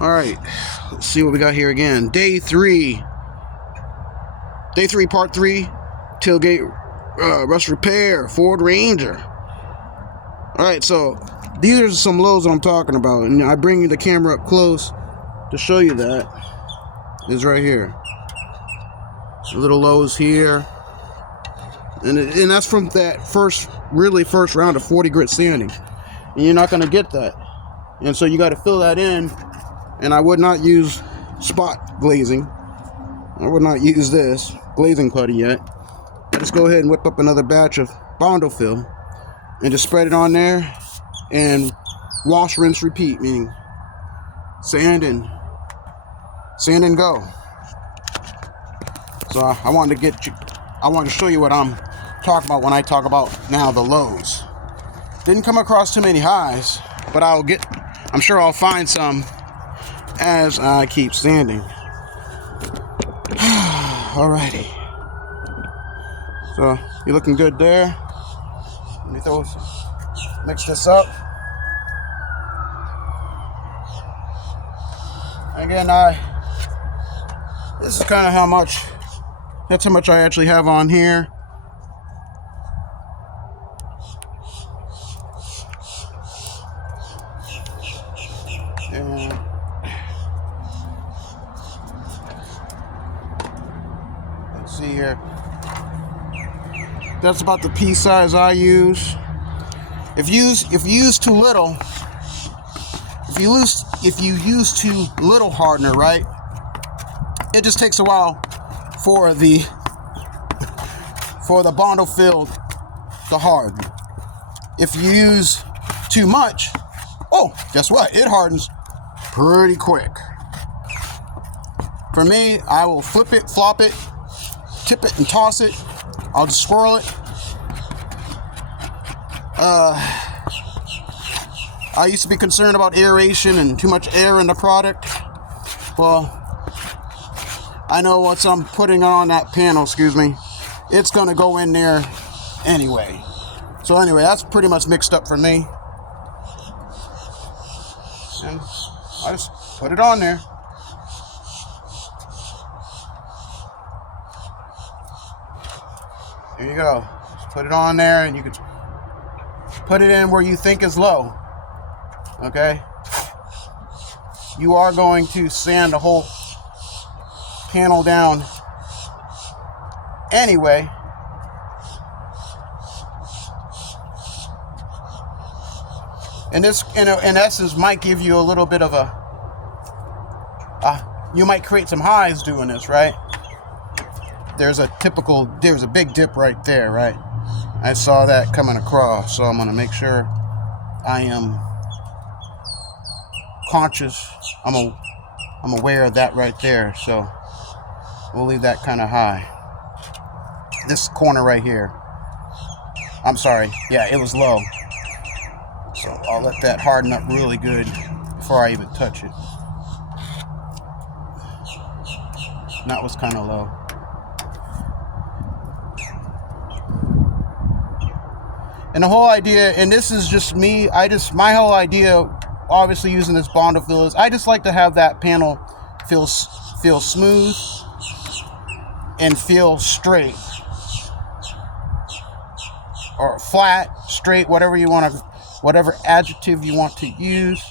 Alright, let's see what we got here again. Day 3, part 3, tailgate rust repair, Ford Ranger. Alright, so these are some lows that I'm talking about, and I bring you the camera up close to show you that. It's right here. Little lows here. And that's from that first round of 40 grit sanding. And you're not going to get that. And so you got to fill that in. And I would not use spot glazing. I would not use this glazing putty yet. I just go ahead and whip up another batch of Bondo fill and just spread it on there and wash, rinse, repeat, meaning sand and go. So I wanted to show you what I'm talking about when I talk about now the lows. Didn't come across too many highs, but I'm sure I'll find some as I keep sanding. Alrighty. So you're looking good there. Let me mix this up. Again, this is kind of that's how much I actually have on here. And let's see here. That's about the pea size I use. If you use too little, if you use too little hardener, right? It just takes a while for the Bondo fill to harden. If you use too much, guess what? It hardens pretty quick. For me, I will flip it, flop it, tip it, and toss it. I'll just swirl it. I used to be concerned about aeration and too much air in the product. Well, I know once I'm putting on that panel, it's going to go in there anyway. So anyway, that's pretty much mixed up for me. And I just put it on there. There you go. Just put it on there, and you can put it in where you think is low. Okay? You are going to sand the whole panel down anyway. And this, in essence, might give you a little bit of you might create some highs doing this, right? There's a big dip right there, right? I saw that coming across, so I'm going to make sure I am conscious. I'm aware of that right there, so we'll leave that kind of high. This corner right here. I'm sorry. Yeah, it was low. So I'll let that harden up really good before I even touch it. And that was kind of low. And the whole idea, and this is just me, my whole idea, obviously using this Bondo fill, is I just like to have that panel feel smooth and feel straight. Or flat, straight, whatever adjective you want to use.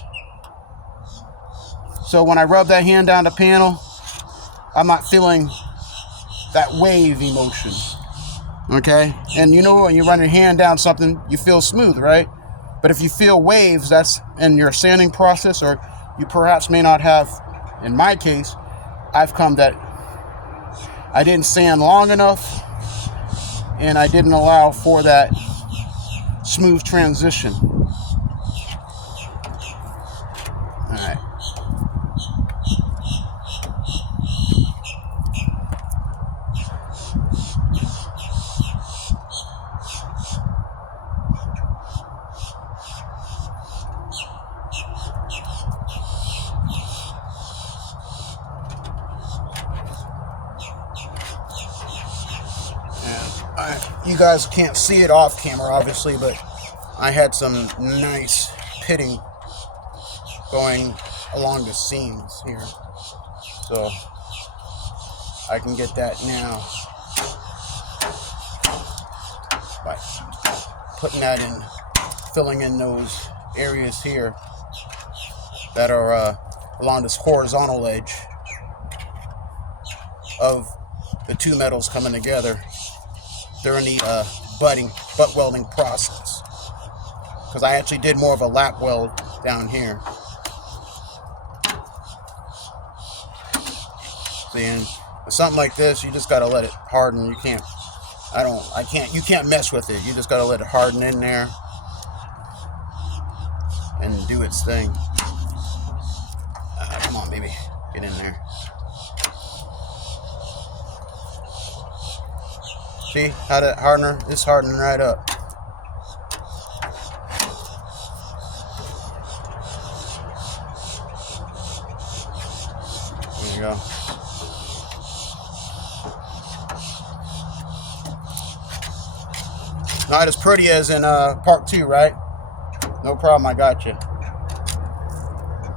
So when I rub that hand down the panel, I'm not feeling that wave emotion. Okay? And you know when you run your hand down something, you feel smooth, right? But if you feel waves, that's in your sanding process, or you perhaps may not have. In my case, I've come that I didn't sand long enough, and I didn't allow for that smooth transition. Alright. You guys can't see it off camera, obviously, but I had some nice pitting going along the seams here. So I can get that now by putting that in, filling in those areas here that are along this horizontal edge of the two metals coming together during the butt welding process. Because I actually did more of a lap weld down here. See, and with something like this, you just gotta let it harden. You can't mess with it. You just gotta let it harden in there and do its thing. Come on, baby, get in there. See how that hardener is hardening right up. There you go. Not as pretty as in part 2, right? No problem, I got you.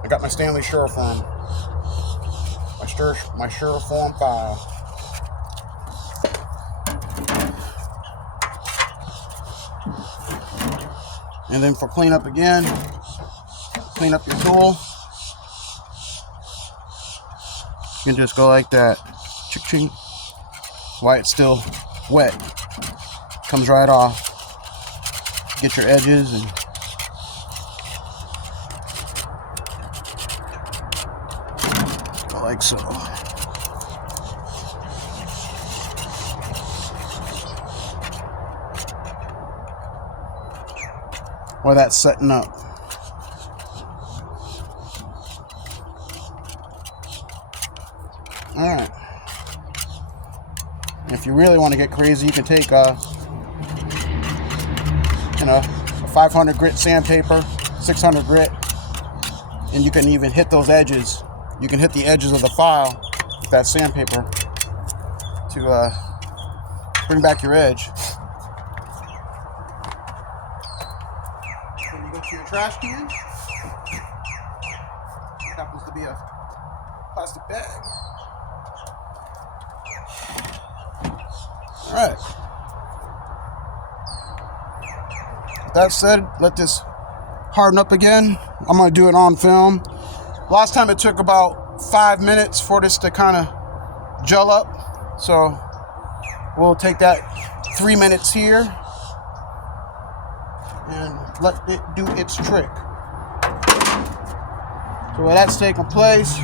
I got my Stanley Sureform. My Sureform file. And then for cleanup again, clean up your tool. You can just go like that. Ching. While it's still wet. Comes right off. Get your edges and go like so. While that's setting up. Alright. If you really want to get crazy, you can take a 500 grit sandpaper, 600 grit, and you can even hit those edges. You can hit the edges of the file with that sandpaper to bring back your edge. When you go to your trash can, it happens to be a plastic bag. All right. With that said, let this harden up again. I'm going to do it on film. Last time it took about 5 minutes for this to kind of gel up. So we'll take that 3 minutes here and let it do its trick. So while that's taking place,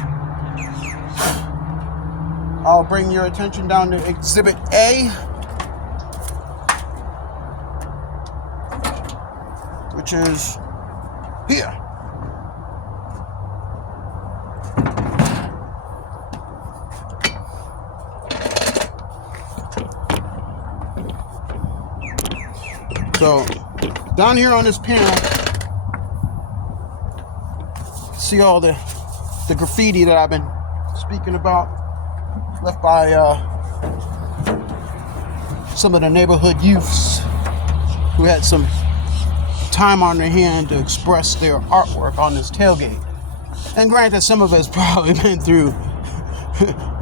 I'll bring your attention down to Exhibit A, which is here. So down here on this panel, see all the graffiti that I've been speaking about, left by some of the neighborhood youths who had some time on their hand to express their artwork on this tailgate. And granted, some of us probably been through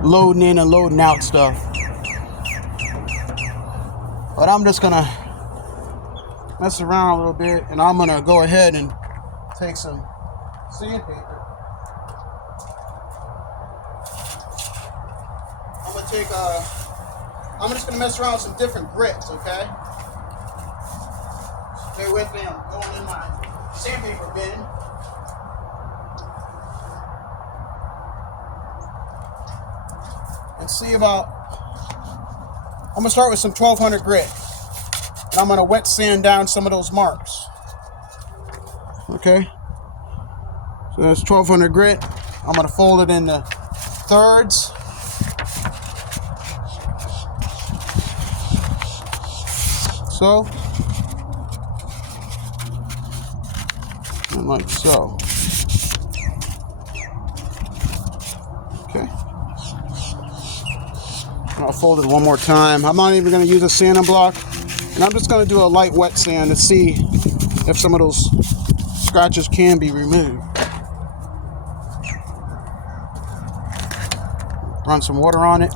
loading in and loading out stuff. But I'm just gonna mess around a little bit, and I'm gonna go ahead and take some sandpaper. I'm just gonna mess around with some different grits, okay? Stay with me, I'm going in my sandpaper bin. And see about, I'm gonna start with some 1200 grit. And I'm gonna wet sand down some of those marks. Okay? So that's 1200 grit. I'm gonna fold it into thirds. So, and like so. Okay. I'll fold it one more time. I'm not even going to use a sanding block, and I'm just going to do a light wet sand to see if some of those scratches can be removed. run some water on it.